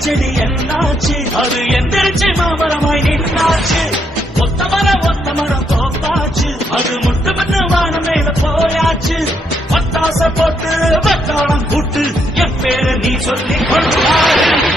செடி என்னாச்சு அது எந்திரிச்சு மாமரமாய் நின்னாச்சு ஒத்த மரம் தோப்பாச்சு அது முட்டு மண்ணு வானம் மேல போயாச்சு பட்டாச போட்டு பட்டாளம் கூட்டு என் பேரை நீ சொல்லி கொண்டாரு